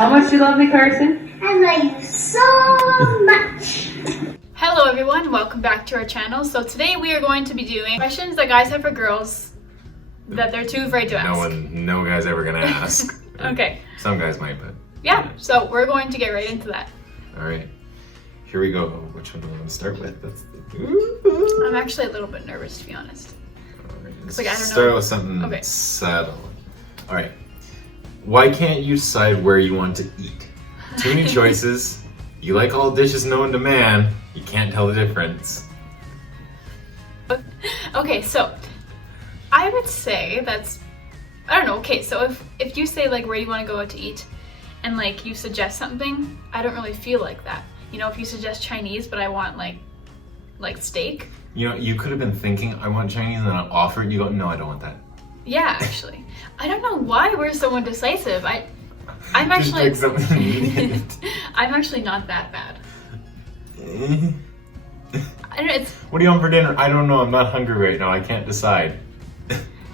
How much do you love me, Carson? I love you so much. Hello everyone, welcome back to our channel. So today we are going to be doing questions that guys have for girls that they're too afraid to ask. No guy's ever gonna ask. Okay. Some guys might, but. Yeah, so we're going to get right into that. Alright. Here we go. Which one do I want to start with? I'm actually a little bit nervous, to be honest. Alright, It's like, I don't know. start with something Okay. subtle. Alright. Why can't you decide where you want to eat? Too many choices. You like all dishes known to man. You can't tell the difference. Okay, so I would say I don't know, okay, so if you say like where you want to go out to eat and like you suggest something, I don't really feel like that. You know, if you suggest Chinese but I want like steak. You know, you could have been thinking, I want Chinese, and then I offer it, and you go, no, I don't want that. Yeah, actually. I don't know why we're so indecisive. I'm Just actually pick something immediate. I'm actually not that bad. I don't know, it's What do you want for dinner? I don't know, I'm not hungry right now, I can't decide.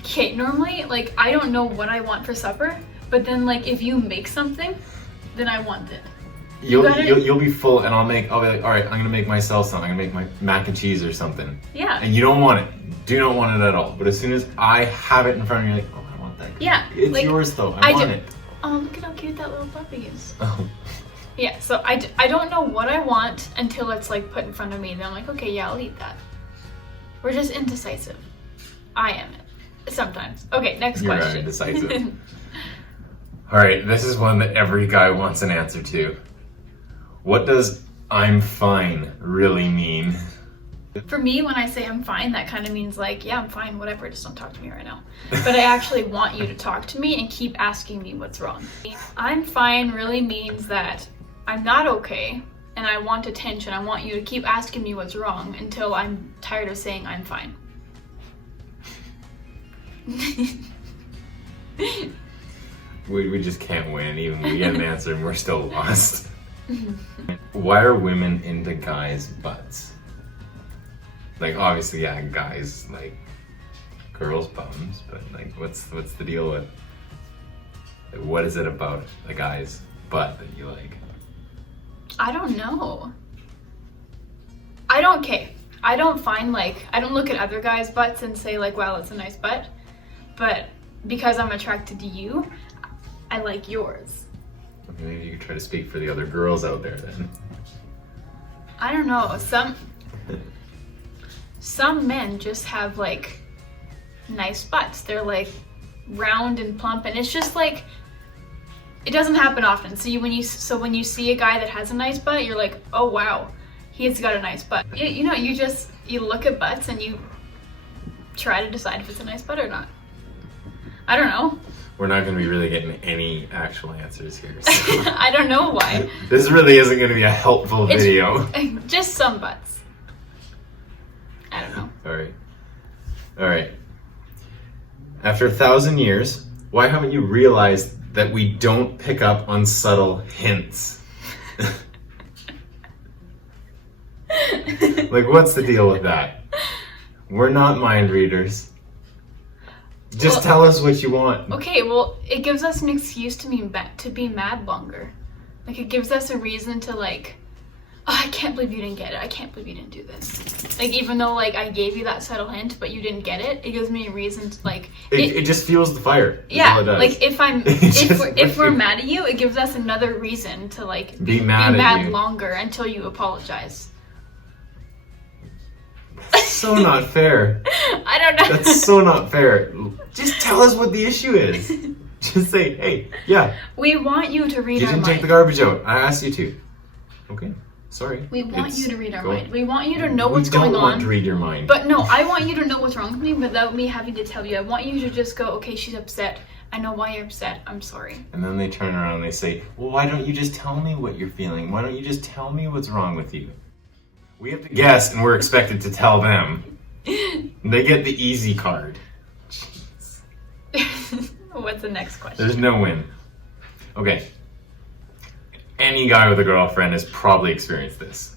okay, normally like I don't know what I want for supper, but then like if you make something, then I want it. You'll be full, and I'll be like, all right, I'm gonna make myself something. I'm gonna make my mac and cheese or something. Yeah. And you don't want it. Do not want it at all. But as soon as I have it in front of you, you're like, oh, I want that. Yeah. It's like, yours though. I want it. Oh, look at how cute that little puppy is. Oh. Yeah, so I don't know what I want until it's like put in front of me. Then I'm like, okay, yeah, I'll eat that. We're just indecisive. I am it. Sometimes. Okay, next You are question. indecisive. All right, this is one that every guy wants an answer to. What does "I'm fine" really mean? For me, when I say I'm fine, that kind of means like, yeah, I'm fine, whatever, just don't talk to me right now. But I actually want you to talk to me and keep asking me what's wrong. I'm fine really means that I'm not okay and I want attention. I want you to keep asking me what's wrong until I'm tired of saying I'm fine. We just can't win. Even we get an answer and we're still lost. Why are women into guys' butts? Like, obviously, yeah, guys like girls' bums, but like, what's the deal with? Like, what is it about a guy's butt that you like? I don't know. I don't look at other guys' butts and say like, wow, that's a nice butt. But because I'm attracted to you, I like yours. Maybe you could try to speak for the other girls out there then. I don't know. Some men just have like nice butts. They're like round and plump, and it's just like it doesn't happen often. So when you see a guy that has a nice butt, you're like, oh wow, he's got a nice butt. You look at butts and you try to decide if it's a nice butt or not. I don't know. We're not going to be really getting any actual answers here. So. I don't know why. This really isn't going to be a helpful video. Just some butts. I don't know. All right. After 1,000 years, why haven't you realized that we don't pick up on subtle hints? Like, what's the deal with that? We're not mind readers. Just tell us what you want. Okay, well, it gives us an excuse to be mad longer. Like, it gives us a reason to like, oh, I can't believe you didn't get it. I can't believe you didn't do this. Like, even though like I gave you that subtle hint, but you didn't get it, it gives me a reason to like. It just fuels the fire. Yeah, all it does. like if we're mad at you, it gives us another reason to like be mad longer until you apologize. So not fair. I don't know. That's so not fair. Just tell us what the issue is. Just say, hey, yeah. We want you to read You our didn't mind. take the garbage out. I asked you to. Okay, sorry. We want you to read our mind. We want you to know what's We don't going on. want to read your mind. But no, I want you to know what's wrong with me without me having to tell you. I want you to just go, okay, she's upset. I know why you're upset. I'm sorry. And then they turn around and they say, well, why don't you just tell me what you're feeling? Why don't you just tell me what's wrong with you? We have to guess, and we're expected to tell them. They get the easy card. Jeez. What's the next question? There's no win. Okay. Any guy with a girlfriend has probably experienced this.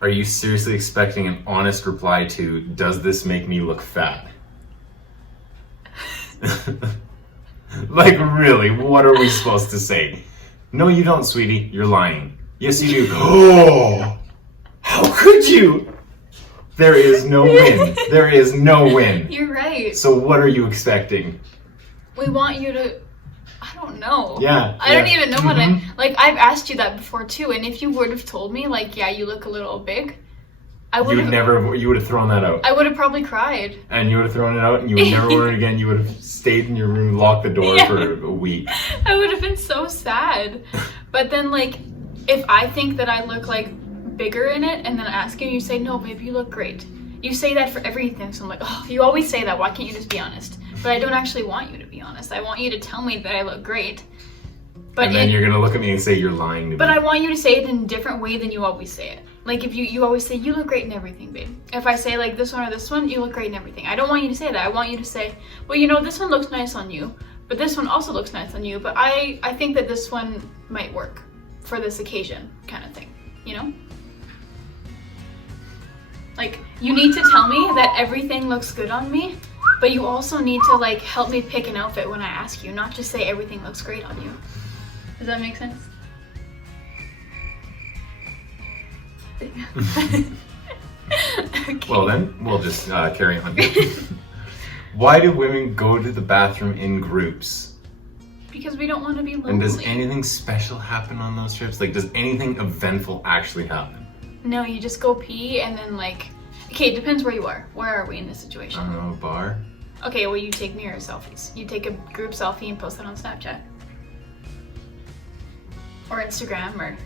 Are you seriously expecting an honest reply to, does this make me look fat? Like, really, what are we supposed to say? No, you don't, sweetie. You're lying. Yes, you do. Oh, how could you? There is no win. There is no win. You're right. So what are you expecting? We want you to, I don't know. Yeah. I don't even know what Mhm. I've asked you that before too, and if you would have told me, like, yeah, you look a little big, I would have You would have thrown that out. I would have probably cried. And you would have thrown it out and you would never wear it again. You would have stayed in your room, locked the door Yeah. for a week. I would have been so sad. But then, like, if I think that I look, like, bigger in it, and then I ask you, you say, no, babe, you look great. You say that for everything, so I'm like, oh, you always say that, why can't you just be honest? But I don't actually want you to be honest. I want you to tell me that I look great. But And then you're going to look at me and say you're lying to me. But I want you to say it in a different way than you always say it. Like, if you always say, you look great in everything, babe. If I say, like, this one or this one, you look great in everything. I don't want you to say that. I want you to say, well, you know, this one looks nice on you, but this one also looks nice on you, but I think that this one might work for this occasion, kind of thing, you know? Like, you need to tell me that everything looks good on me, but you also need to, like, help me pick an outfit when I ask you, not just say everything looks great on you. Does that make sense? Okay. Well, then, we'll just carry on. Why do women go to the bathroom in groups? Because we don't want to be lonely. And does anything special happen on those trips? Like, does anything eventful actually happen? No, you just go pee and then, like, okay, it depends where you are. Where are we in this situation? I don't know, a bar? Okay, well, you take mirror selfies. You take a group selfie and post it on Snapchat. Or Instagram, or,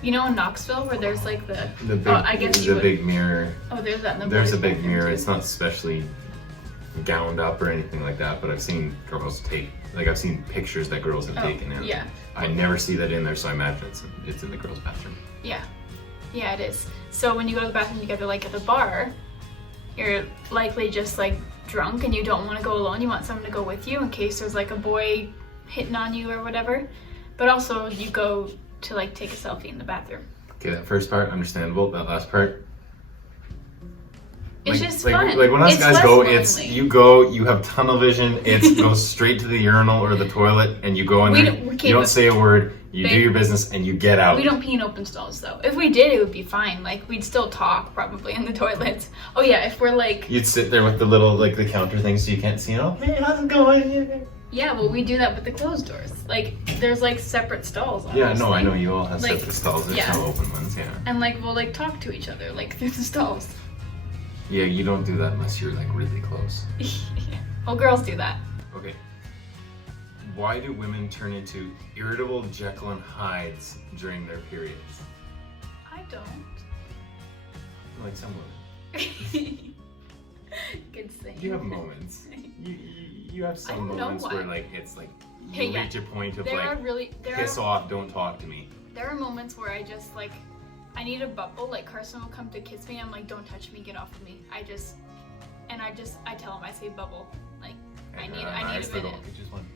you know, in Knoxville where there's like the big, I guess you would. big mirror. Oh, there's that in the There's a boys' big bathroom, mirror. too. It's not especially gowned up or anything like that, but I've seen girls take, like, I've seen pictures that girls have taken in. Yeah. I never see that in there, so I imagine it's in the girls' bathroom. Yeah. Yeah, it is. So when you go to the bathroom together, like at the bar, you're likely just like drunk and you don't want to go alone. You want someone to go with you in case there's like a boy hitting on you or whatever. But also you go to like take a selfie in the bathroom. Okay, that first part, understandable. That last part, It's like, just like, fun. like when us It's guys less go, lonely. it's you go, you have tunnel vision. It goes straight to the urinal or the toilet, and you go in We there. don't- we can't- You don't say a word. You do Babe, your business, and you get out. We don't pee in open stalls though. If we did, it would be fine. Like we'd still talk probably in the toilets. Oh yeah, if we're like, You'd sit there with the little, like, the counter thing so you can't see it. Oh, hey, how's it going? yeah, well we do that with the closed doors. Like there's like separate stalls. Yeah, no, I obviously. know you all have Like, separate stalls. There's yeah. no open ones, yeah. And like we'll like talk to each other like through the stalls. Yeah, you don't do that unless you're, like, really close. Well, girls do that. Okay. Why do women turn into irritable Jekyll and Hydes during their periods? I don't. Like some women. Good saying. You have moments. You have I some don't know moments why. where, like, it's like you Hey, yeah. reach a point of There are like, really piss off, don't talk to me. There are moments where I just like I need a bubble. Like Carson will come to kiss me. I'm like, don't touch me, get off of me. I tell him, I say bubble. Like I need a still minute. don't, just one.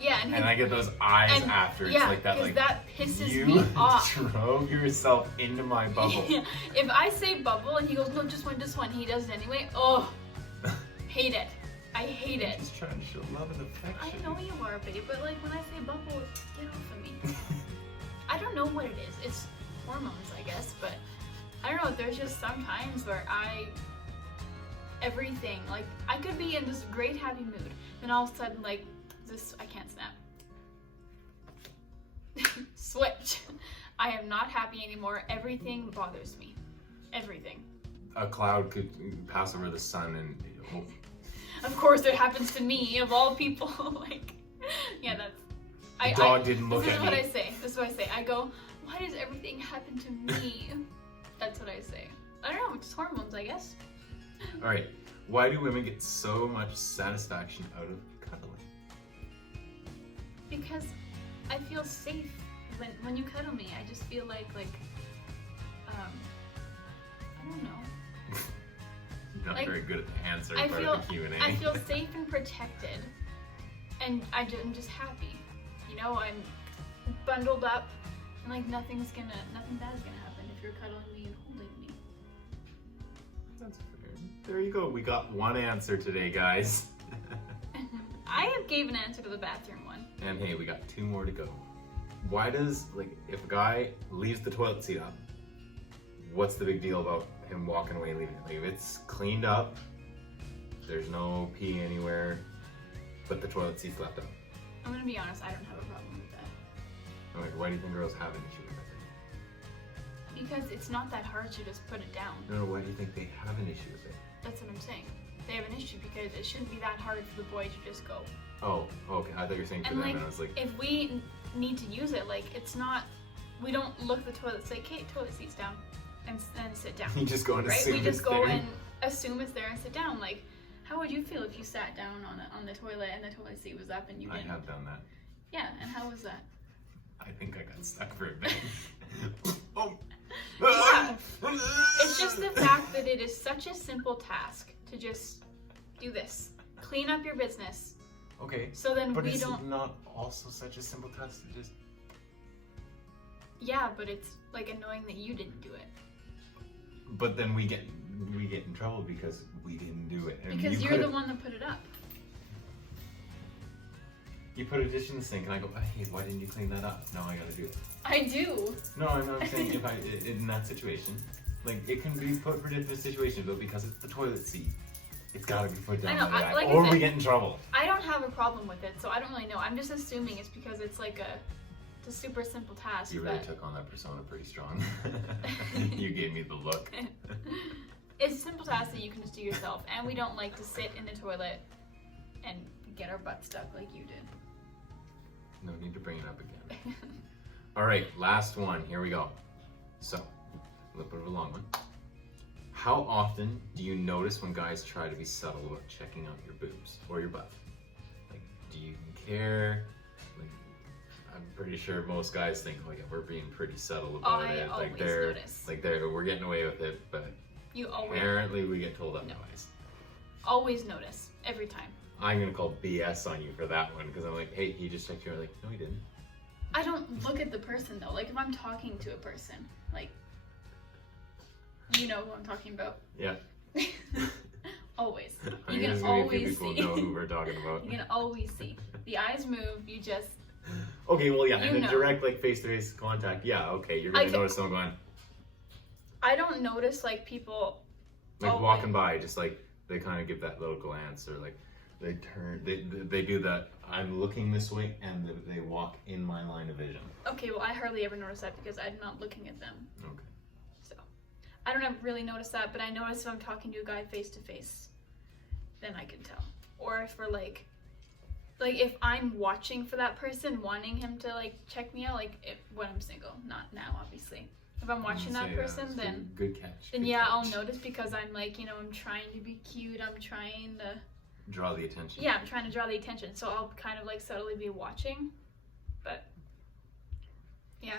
Yeah, And I get those eyes and- after. It's yeah, like that, 'cause like that pisses you me off. drove yourself into my bubble. Yeah. If I say bubble and he goes, no, just one, he does it anyway. Oh, hate it. I hate it. Just trying to show love and I affection. know you are, babe, but like when I say bubble, get off of me. I don't know what it is. It's hormones, I guess, but I don't know. There's just some times where everything, like I could be in this great happy mood, then all of a sudden, like I can't snap. Switch. I am not happy anymore. Everything bothers me. Everything. A cloud could pass over the sun and Of course, it happens to me, of all people. Like, yeah, that's. the dog didn't look This at is what me. I say. This is what I say. I go, why does everything happen to me? That's what I say. I don't know. It's hormones, I guess. All right. Why do women get so much satisfaction out of cuddling? Because I feel safe when you cuddle me. I just feel like I don't know. You're not Like, very good at the answer I part feel of the Q&A. I feel safe and protected, and I'm just happy. You know, I'm bundled up, and like nothing bad's gonna happen if you're cuddling me and holding me. That's fair. There you go. We got one answer today, guys. I gave an answer to the bathroom one. And hey, we got 2 more to go. Why does, like, if a guy leaves the toilet seat up, what's the big deal about him walking away and leaving it? Like, if it's cleaned up, there's no pee anywhere, but the toilet seat's left up. I'm gonna be honest, I don't have a problem with that. I'm like, why do you think girls have an issue with that? Because it's not that hard to just put it down. No, why do you think they have an issue with it? That's what I'm saying. They have an issue because it shouldn't be that hard for the boy to just go. Oh, okay. I thought you were saying for And them, like, and I was like, if we need to use it, like, it's not, we don't look at the toilet and say, Kate, toilet seat's down, and sit down. you just go and Right? assume We just it's go there. and assume it's there and sit down. Like, how would you feel if you sat down on the toilet and the toilet seat was up and you I didn't? have done that. Yeah, and how was that? I think I got stuck for a bit. Oh. Yeah. It's just the fact that it is such a simple task to just do this. Clean up your business. Okay. So then But we it's don't. not also such a simple task to just. Yeah, but it's like annoying that you didn't do it. But then we get in trouble because we didn't do it. And Because you're the one that put it up. You put a dish in the sink, and I go, hey, why didn't you clean that up? No, I gotta do it. I do. No, I'm not saying if in that situation, like it can be put for different situations, but because it's the toilet seat, it's gotta be put down I know, on the rack, like I or said- we get in trouble. I don't have a problem with it, so I don't really know. I'm just assuming it's because it's like it's a super simple task. You really but took on that persona pretty strong. You gave me the look. it's a simple task that you can just do yourself, and we don't like to sit in the toilet and get our butt stuck like you did. No need to bring it up again. All right, last one. Here we go. So, a little bit of a long one. How often do you notice when guys try to be subtle about checking out your boobs or your butt? Like, do you care? Like, I'm pretty sure most guys think, oh yeah, we're being pretty subtle about I it. always Like they're, notice. like we're getting away with it, but You always apparently we get told otherwise. always notice every time. I'm gonna call BS on you for that one because I'm like, hey, he just checked you. I'm like, no, he didn't. I don't look at the person though. Like if I'm talking to a person, like you know who I'm talking about. Yeah. Always. I You think can there's gonna be a few always people see. know who we're talking about. You can always see. The eyes move. You just. Okay, well, yeah, You and a know. direct like face-to-face contact. Yeah, okay, you're gonna I notice someone going I don't notice like people. like Oh, walking by, just like they kind of give that little glance or like they turn, they do that. I'm looking this way, and they walk in my line of vision. Okay, well I hardly ever notice that because I'm not looking at them. Okay. So I don't ever really notice that, but I notice if I'm talking to a guy face to face, then I can tell. Or if we're like if I'm watching for that person, wanting him to like check me out, like when I'm single, not now obviously. If I'm watching that person, then good catch. then good yeah, catch. I'll notice because I'm like, I'm trying to be cute. I'm trying to Draw the attention. I'm trying to draw the attention. So I'll kind of like subtly be watching, but yeah,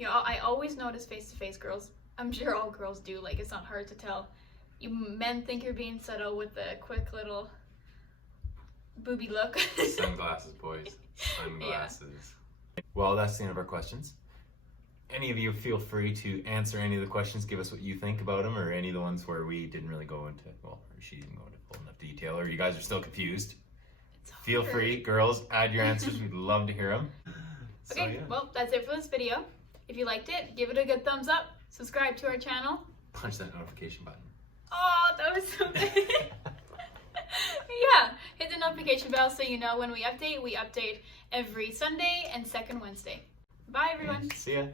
I always notice face to face girls. I'm sure all girls do. Like it's not hard to tell. You men think you're being subtle with the quick little booby look. Sunglasses, boys. Sunglasses. Well, that's the end of our questions. Any of you feel free to answer any of the questions, give us what you think about them, or any of the ones where we didn't really go into, or she didn't go into full enough detail, or you guys are still confused. Feel hard. free, girls, add your answers. We'd love to hear them. So, Okay, yeah. well, that's it for this video. If you liked it, give it a good thumbs up, subscribe to our channel. Punch that notification button. Oh, that was so good. Yeah, hit the notification bell so you know when we update. We update every Sunday and second Wednesday. Bye, everyone. See ya.